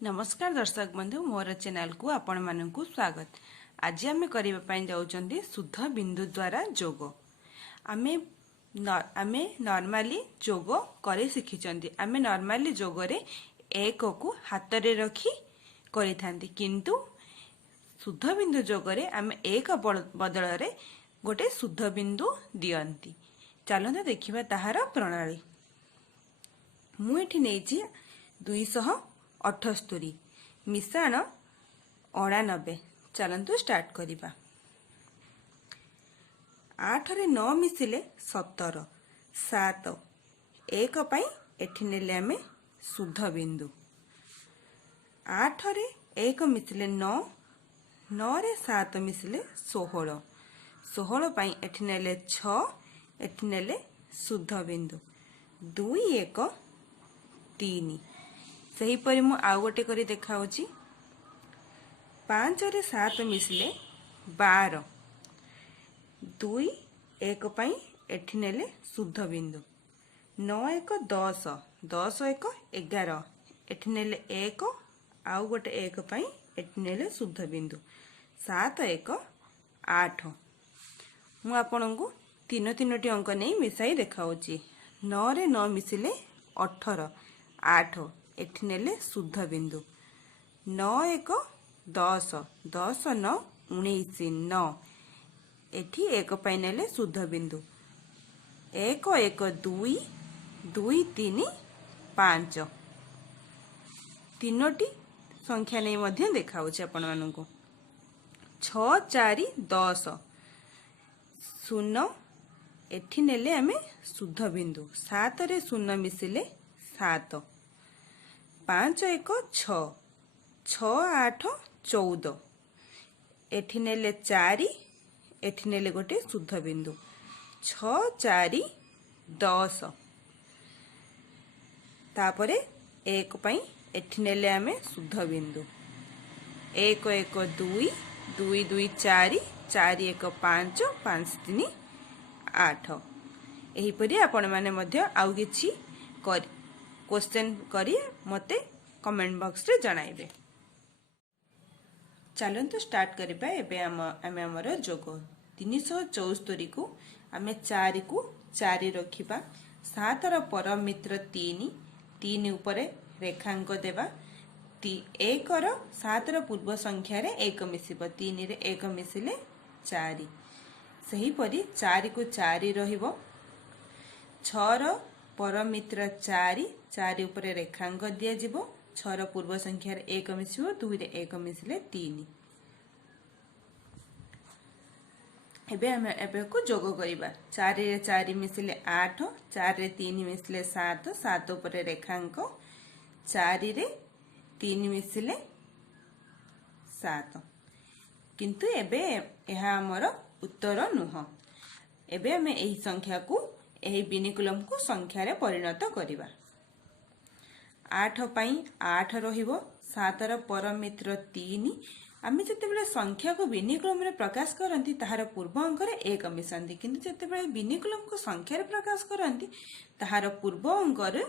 नमस्कार दर्शक बंधु मोर चैनल को आपण मानकु स्वागत। आज आम करने जाऊँगी शुद्ध बिंदु द्वारा जोग। आमे नॉर्मली जोग करे शिखी आमे नॉर्मली जोग रे एक को हाथ रे रखी करि थांती, किंतु शुद्ध बिंदु जोग रे आमे एक बदल रे गोटे शुद्ध बिंदु दियंती। चलते देखिबा ताहार प्रणाली। मु एठी नेछि 278 मिश्रण 89। चलतु स्टार्ट करिबा। 8 रे 9 मिसिले 17, 7 एक पाई एठी नेले आमे शुद्ध बिंदु। 8 रे 1 मिसिले 9, 9 रे 7 मिसिले 16, 16 पाई एठी नेले 6, एठी नेले शुद्ध बिंदु। 2 1 3 सही परि मु आउ गोटे करी देखाउची। 5 रे 7 मिसले 12, 2 1 पाई एठी नेले शुद्ध बिंदु। 9 1 10, 10 1 11 एठी नेले 1, आउ गोटे 1 पाई एठी नेले शुद्ध बिंदु। 7 1 8 मु आपनकु तीनोटी अंक नहीं मिसाई देखाउची। 9 रे 9 मिसिले 18, 8 एठी नेले शुद्ध बिंदु। 9 1 10, 10 9 19, 9 एठी 1 पाई नेले शुद्ध बिंदु। 1 1 2, 2 3 5 तीनोटी संख्या नहीं मध्य देखाउछि आपण मानकु। 6 4 10 0 एठी नेले आमे शुद्ध बिंदु। 7 रे 0 मिसिले 7, 5 1 6, 6 8 14 एठी नेले 4, एठी नेले गोटे शुद्ध बिंदु। 6 4 10 तापरे 1 पाई एठी नेले आमे शुद्ध बिंदु। 1 1 2, 2 2 4, 4 1 5, 5 3 8 एही परी आपण माने मध्य आउ किछि क्वेश्चन करी मते कमेंट बॉक्स रे जणाइबे। चलंतु स्टार्ट करिबा। एबे आमे हमर जोग 374 को आमे 4 को 4 रखिबा। 7 र परम मित्र 3, 3 ऊपरे रेखांक देबा। 1 र 7 र पूर्व संख्या रे 1 मिसिबो। 3 रे 1 मिसिले 4, सही परी 4 को 4 रहिबो। 6 र परम मित्र 4, 4 ऊपर रेखांक दिया जिवो। 6 र पूर्व संख्या रे 1 मिसिबो। 2 रे 1 मिसिले 3। एबे हम एबे को जोग करिबा। 4 रे 4 मिसिले 8, 4 रे 3 मिसिले 7, 7 ऊपर रेखांक, 4 रे 3 मिसिले 7। किंतु एबे एहा हमर उत्तर नुह। एबे हमें एही संख्या को एही विनिकुलम को संख्या रे परिणत करिबा। 8 पाई 8 रहिबो। 7 र परम मित्र 3, आमे जते बेले संख्या को विनिकुलम रे प्रकाश करंती ताहार पूर्व अंक रे 1 मिसंती, किंतु जते बेले विनिकुलम को संख्या रे प्रकाश करंती ताहार पूर्व अंक रे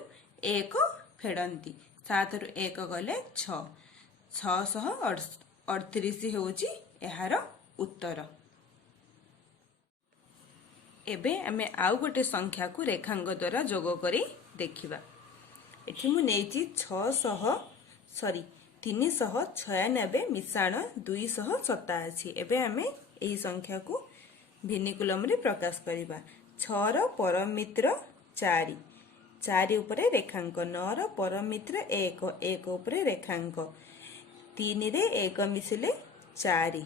1 फेडंती। 7 रु 1 गले 6, 638 होउची एहार उत्तर। एबे आमे आउ गोटे संख्या को रेखांक द्वारा जोग करी देखिबा। एठी मु नेछि 396 मिश्रण 287। एबे आमे एही संख्या को विनिकुलम रे प्रकाश करिबा। 6 र परम मित्र 4, 4 ऊपर रेखांक। 9 र परम मित्र 1, 1 ऊपर रेखांक। 3 रे 1 मिसिले 4।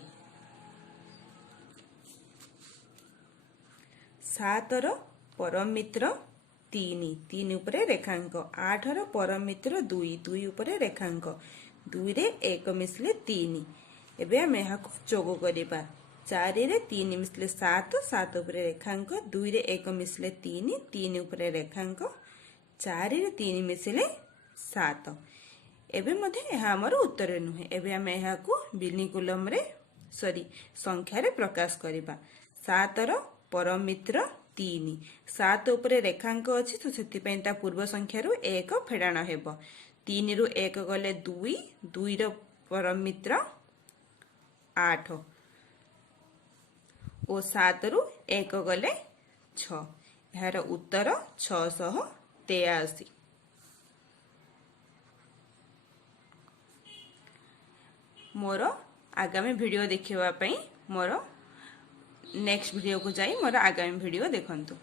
7 र परम मित्र 3, 3 ऊपर रेखांक। 8 र परम मित्र 2, 2 ऊपर रेखांक। 2 रे 1 मिसिले 3। एबे हम एहा को जोग करिबा। 4 रे 3 मिसिले 7, 7 ऊपर रेखांक। 2 रे 1 मिसिले 3, 3 ऊपर रेखांक। 4 रे 3 मिसिले 7। एबे मध्ये एहा हमर उत्तर नुहे। एबे हम एहा को विनिकुलम रे संख्या रे प्रकाश करिबा। 7 र परम मित्र 3, 7 ऊपर रेखांक अछि तो सेति पई ता पूर्व संख्या रु 1 फेडाण हेबो। 3 ରୁ 1 ଗଲେ 2, 2 ର ପରମ ମିତ୍ର 8 ଓ 7 ରୁ 1 ଗଲେ 6। ଏହାର ଉତ୍ତର 683। मोर आगामी वीडियो देखिवा पई मोर नेक्स्ट वीडियो को जाई मोर आगामी वीडियो देखंतु।